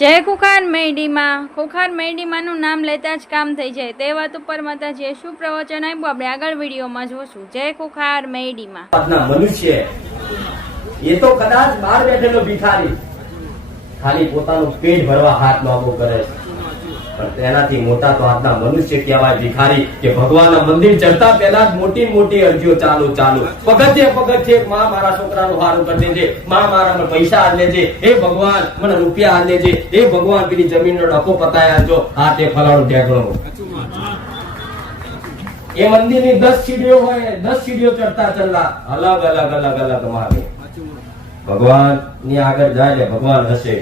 જય ખુખાર મેડીમાંનું નામ લેતા જ કામ થઈ જાય તે વાત ઉપર માતાજીએ શું પ્રવચન આપ્યું આપણે આગળ વિડીયોમાં જોશું. જય ખુખાર મેડીમાં. મનુષ્ય એ તો કદાચ બહાર બેઠેલો ભિખારી ખાલી પોતાનું પેટ ભરવા હાથ લાંબો કરે છે, પણ તેનાથી મોટા તો આજના મનુષ્ય કહેવાય ભિખારી કે ભગવાનના મંદિર ચડતા પહેલા જ મોટી મોટી અરજીઓ ચાલુ પગથિયે માં મારા છોકરાનું હારું કરી દેજે, માં મારા પૈસા આજ લેજે, હે ભગવાન મને રૂપિયા આજ લેજે, હે ભગવાન પેલી જમીનનો ડખો પતાય આલજો, આ તે ફલાણું ઢેકણું. એ મંદિરની 10 સીડીઓ હોય, 10 સીડીઓ ચડતા ચડતા અલગ અલગ માગે. ભગવાન ની આગળ જાય ને ભગવાન હશે,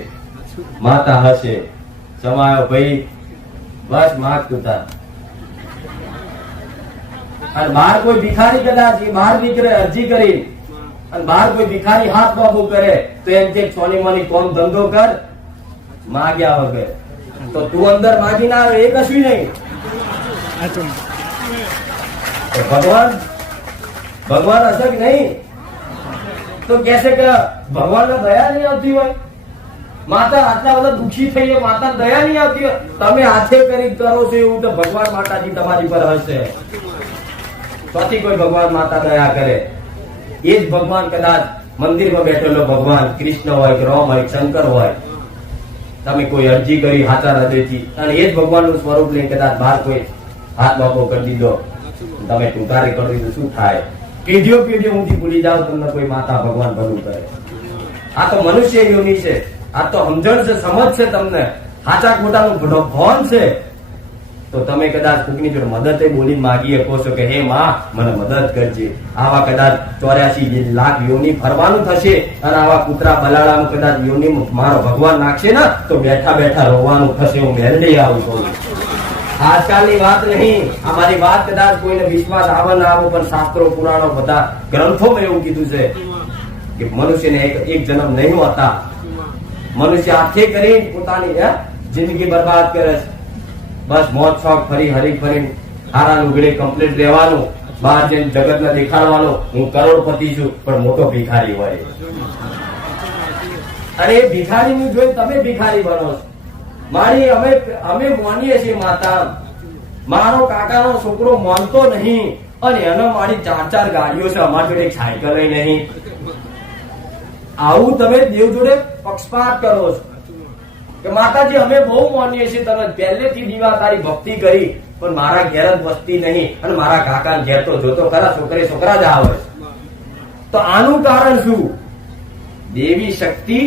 માતા હશે, સમાયો ભાઈ બસ માગતું તા. અને બહાર કોઈ ભિખારી કદાચ બહાર નીકળે અરજી કરી અને બહાર કોઈ ભિખારી હાથ બાબુ કરે તો એમ કે સોની મોની કોમ ધંધો કર, માગ્યા વગર તો તું અંદર માગી ના આવે એ કશું નહીં. ભગવાન હશે કે નહીં તો કહેશે કે ભગવાન દયા નહીં આવતી હોય, માતા આટલા બધા દુઃખી થઈએ, માતા દયા નહીં આવતી હોય, તમે હાથે કરી કરો છો એવું તો ભગવાન માતાજી તમારી પર હશે. ચોથી કોઈ ભગવાન માતા દયા કરે એ જ ભગવાન કદાચ મંદિરમાં બેઠેલો ભગવાન કૃષ્ણ હોય કે રામ હોય શંકર હોય, તમે કોઈ અરજી કરી હાથા હૃદયથી અને એ જ ભગવાનનું સ્વરૂપ લઈને કદાચ બહાર કોઈ હાથ બાપો કરી દીધો, તમે ટૂંકારી કરી દીધું, શું થાય? પેઢીઓ ઊંધી ભૂલી જાઓ તમને કોઈ માતા ભગવાન ભલું કરે. આ તો મનુષ્ય યોનિ છે, આ તો સમજણ છે, સમજ છે, તમને સાચા ખોટાનું ભાન છે. તો તમે કદાચ કોકની જોડે મદદ બોલી માગી શકો છો કે હે માં મને મદદ કરજે. આવા કદાચ 84 લાખ યોની ફરવાનું થશે અને આવા કૂતરા બલાડામાં કદાચ યોની મારો ભગવાન નાખશે ને તો બેઠા બેઠા રોવાનું થશે. હું મેરડી આવું છું. આજકાલની વાત નહીં, અમારી વાત કદાચ કોઈને વિશ્વાસ આવે ના આવે, પણ શાસ્ત્રો પુરાણો બધા ગ્રંથોમાં એવું કીધું છે કે મનુષ્યને એક જન્મ નહીં હોતા. મનુષ્ય હાથે કરી પોતાની જિંદગી બરબાદ કરે છે. બસ મોજ શોખ ફરી હરી ફરી હારા લુગડે કમ્પ્લીટ રહેવાનું, બહાર જઈને જગતને દેખાડવાનું હું કરોડપતિ છું, પણ મોટો ભિખારી હોય. અને એ ભિખારીનું જોઈ તમે ભિખારી બનો છો. મારી અમે માનીએ છીએ માતા, મારો કાકાનો છોકરો માનતો નહીં અને એનો મારી 4 ગાડીઓ છે, અમારી જોડે સાયકલ નહીં. આવું તમે દેવ જોડે પક્ષપાત કરો છો કે માતાજી અમે બહુ માનીએ છીએ, તમે પહેલેથી દીવા તારી ભક્તિ કરી પણ મારા ઘેર જ વસ્તી નહીં અને મારા કાકા ઘેર તો જોતો ખરા છોકરા જ આવે. તો આનું કારણ શું? દેવી શક્તિ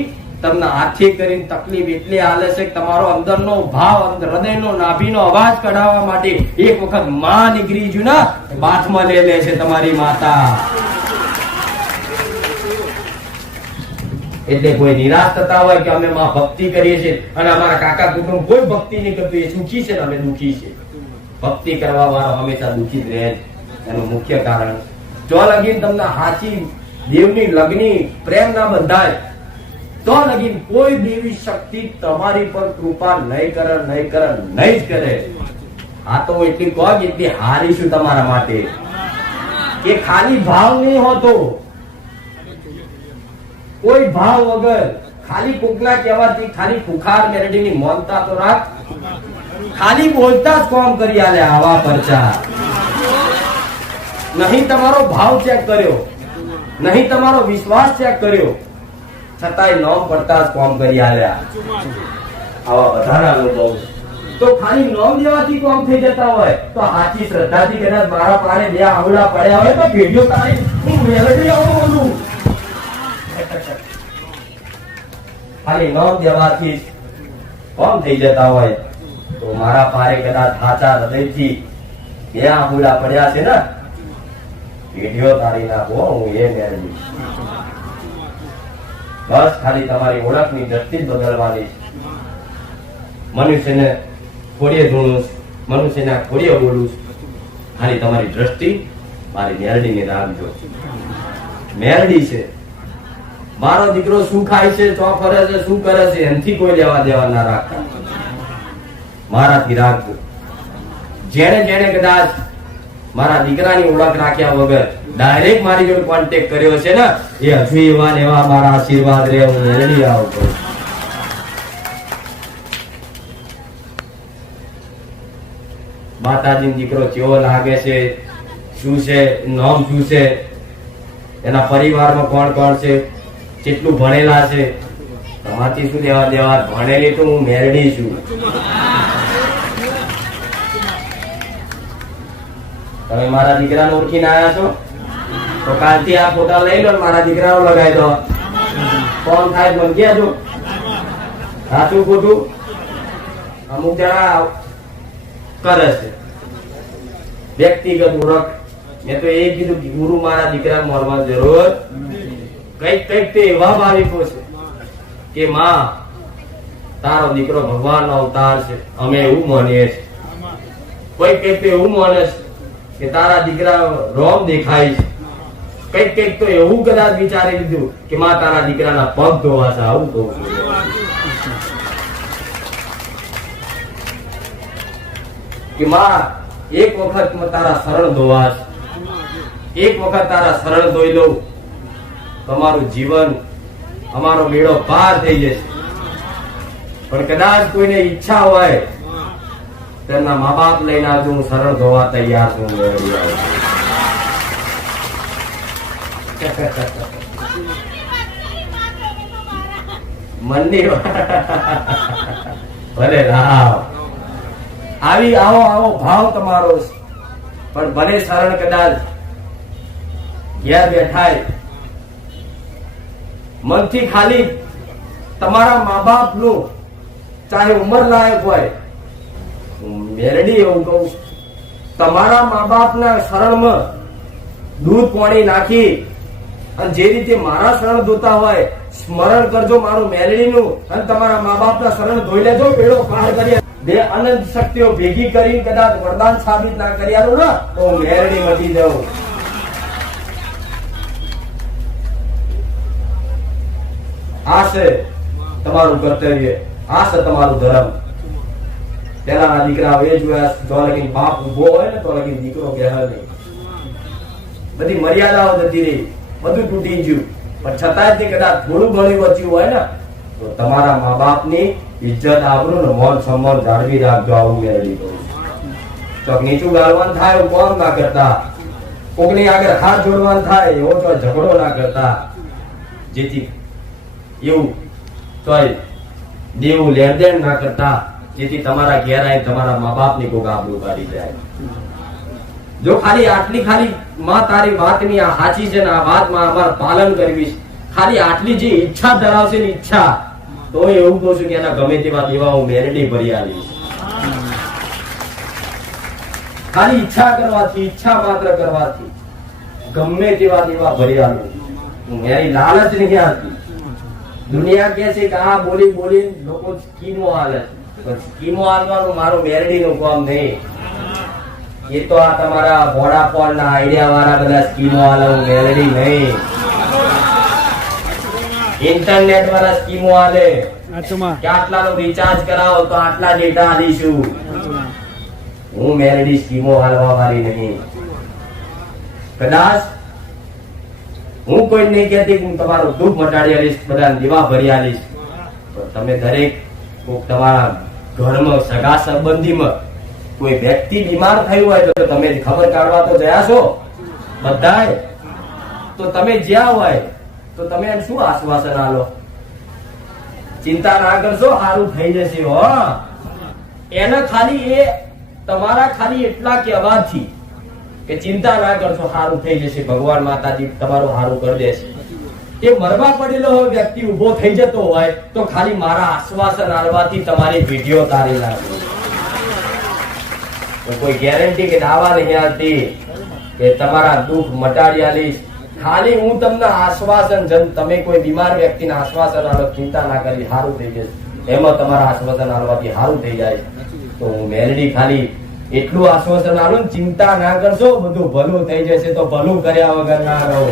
તમને હાથે કરીને તકલીફ એટલી આલે છે કે તમારો અંદરનો ભાવ, હૃદયનો નાભીનો અવાજ કઢાવવા માટે એક વખત માં નીકળી ગયું ને બાથમાં લે છે તમારી માતા. એટલે કોઈ નિરાશ થતા હોય કે અમે માં ભક્તિ કરીએ છીએ અને અમારા કાકા કુટુંબ કોઈ ભક્તિ નહીં કરતું, એ સુખી છે ને અમે દુઃખી છે. ભક્તિ કરવા વાળો હંમેશા દુઃખી જ રહે. એનું મુખ્ય કારણ જો લગીન તમને હાચી દેવની લગ્ની પ્રેમ ના બંધાય તો લગીન કોઈ દેવી શક્તિ તમારી પર કૃપા નહીં જ કરે. આ તો એટલી કહો એટલી હારીશું તમારા માટે કે ખાલી ભાવ નહીં હોતો, કોઈ ભાવ વગર ખાલી કોકના કહેવાથી ખાલી ખુખાર મેરડીની મોનતા તો રાખ, ખાલી બોલતા જ કામ કરી આલે આવા પરચા. નહીં તમારો ભાવ ચેક કર્યો, નહીં તમારો વિશ્વાસ ચેક કર્યો, છતાંય નોમ પડતા જ કામ કરી આલ્યા. આવા વધારા લોકો તો ખાલી નોમ દેવાથી કામ થઈ જતા હોય તો સાચી શ્રદ્ધાથી કદાચ મારા પાડે 2 આંગળા પડ્યા હોય તો ભેડ્યો તારી હું મેલડી આવું બોલું. ખાલી નોમ દેવાથી કામ થઈ જતા હોય તો મારા પારે કદાચ સાચા હૃદયથી 2 આંગળા પડ્યા છે ને ભેડ્યો તારી નાખો હું એ મેળવી. બસ ખાલી તમારી ઓળખની દ્રષ્ટિ જ બદલવાની છે. મનુષ્યને ખોડીએ ધૂણું, મનુષ્યના ખોડીએ બોલું, ખાલી તમારી દ્રષ્ટિ મારી મેરડીને રાખજો. મેરડી છે, મારો દીકરો શું ખાય છે, ચો ફરે છે, શું કરે છે, એનાથી કોઈ લેવા દેવા ના રાખતા, મારાથી રાખજો. જેને કદાચ મારા દીકરાની ઓળખ રાખ્યા વગર ડાયરેક્ટ મારી જોડે કોન્ટેક્ટ કર્યો છે ને એ હજુ એવા મારા આશીર્વાદ રે. હું મેળવી આવતો માતાજી દીકરો કેવો લાગે છે, શું છે, નામ શું છે, એના પરિવારમાં કોણ કોણ છે, કેટલું ભણેલા છે, તમારથી શું લેવા દેવા? ભણેલી તો હું મેરડી છું. તમે મારા દીકરાને ઓળખીને આવ્યા છો તો કાલથી આ ફોટા લઈ લો, મારા દીકરાનો લગાવી દો. કોણ થાય મને કહેજો. સાચું ખોટું અમુક જણા કરે છે વ્યક્તિગત ઓળખ. મેં તો એ કીધું કે ગુરુ મારા દીકરા મળવા જરૂર કઈક કઈક તે એવા ભાવિકો છે કે માં તારો દીકરો ભગવાનનો અવતાર છે, અમે એવું માનીએ છીએ. કોઈ કઈક તો એવું માને છે કે તારા દીકરા રોમ દેખાય છે. કઈક કઈક તો એવું કદાચ વિચારી લીધું કે માં તારા દીકરાના પગ ધોવા છે. આવું કહું છું કે માં એક વખત તારા શરણ ધોવા છે, એક વખત તારા શરણ ધોઈ લઉં, તમારું જીવન અમારો મેળો પાર થઈ જશે. પણ કદાચ કોઈને ઈચ્છા હોય તેમના મા બાપ લઈને આવજો, હું શરણ ધોવા તૈયાર છું. મનની ભલે રાવ આવી આવો આવો ભાવ તમારો છે. પણ ભલે શરણ કદાચ ઘેર બેઠાય મનથી ખાલી તમારા મા બાપ નું ચાહે ઉંમર લાયક હોય, મેરડી એવું કહું, તમારા મા બાપ ના શરણમાં દૂધ પાણી નાખી અને જે રીતે મારા શરણ ધોતા હોય સ્મરણ કરજો મારું મેરડીનું, અને તમારા મા બાપ ના શરણ ધોઈ લેજો. પેડો પાર કરી બે અનંત શક્તિઓ ભેગી કરી કદાચ વરદાન સાબિત ના કરી આલું ને તો મેરડી મટી જાઉં. આ છે તમારું કર્તવ્ય, આ છે તમારું ધર્મ. પેલાના દીકરા એ જોયા જો લગી બાપ ઉભો હોય ને તો લગી દીકરો બેહે નહીં. બધી મર્યાદાઓ જતી રહી, બધું તૂટી ગયું. પણ છતાંય તે કદાચ થોડું ઘણું બચ્યું હોય ને તો તમારા મા બાપ ની ઇજ્જત આબરૂ ને મોન સન્માન જાળવી રાખજો. આવું મેળવી દઉં. ચોક નીચું ગાળવાનું થાય કોમ ના કરતા, કોકની આગળ હાથ જોડવાનું થાય એવો તો ઝઘડો ના કરતા. જેથી એવું તોય દેવું લેણદેણ ના કરતા, જેથી તમારા ઘેર આવીને તમારા મા બાપ ની કોક આબરૂ કાઢી જાય. જો ખાલી આટલી ખાલી માં તારી વાતની આ સાચી છે ને આ વાતમાં અમારે પાલન કરવી છે, ખાલી આટલી જે ઈચ્છા ધરાવશે ને ઈચ્છા, તો એવું કહું છું કે એના ગમે તેવા દેવા હું મેરડી ભરી આવીશ. ખાલી ઈચ્છા કરવાથી, ઈચ્છા માત્ર કરવાથી ગમે તેવા દેવા ભરી આવું. મારી લાલચ નહીં આવતી. દુનિયા કે છે કે આ બોલી બોલી લોકો સ્કીમો હાલે, સ્કીમો હાલવાનું મારું મેરડી નું કામ નહીં. એ તો આ તમારા વોડાફોન ના આઈડિયા વાળા બધા સ્કીમો હાલે, મેરડી નહીં. ઇન્ટરનેટ વાળા સ્કીમો હાલે કે આટલા નો રિચાર્જ કરાવો તો આટલા ડેટા આલીશું. હું મેરડી સ્કીમો હાલવા વાળી નહીં. કદાચ હું કોઈ નહીં કહેતી હું તમારું દુઃખ મટાડી આલીશ, બધા દીવા ભરી આલીશ. તમે દરેક તમારા ઘરમાં સગા સંબંધીમાં કોઈ વ્યક્તિ બીમાર થયું હોય તો તમે ખબર કાઢવા તો ગયા છો બધાય. તો તમે જ્યાં હોય તો તમે એને શું આશ્વાસન આલો? ચિંતા ના કરશો, સારું થઈ જશે. હો એને ખાલી એ તમારા ખાલી એટલા કહેવાથી કે ચિંતા ના કરશો, સારું થઈ જશે, ભગવાન માતાજી તમારું સારું કરી દેશે. એ મરવા પડેલો હોય વ્યક્તિ ઉભો થઈ જતો હોય તો ખાલી મારા આશ્વાસન આલવાથી તમારી વિડીયો તારી લાગે. કોઈ ગેરંટી કે દાવા નહીં આવતી કે તમારા દુઃખ મટાડી આલીશ. ખાલી હું તમને આશ્વાસન, તમે કોઈ બીમાર વ્યક્તિને આશ્વાસન આલો, ચિંતા ના કરી, સારું થઈ જશે, એમાં તમારા આશ્વાસન આલવાથી સારું થઈ જાય. તો હું મેલડી ખાલી એટલું આશ્વાસન આલું, ચિંતા ના કરશો, બધું ભલું થઈ જશે. તો ભલું કર્યા વગર ના રહો.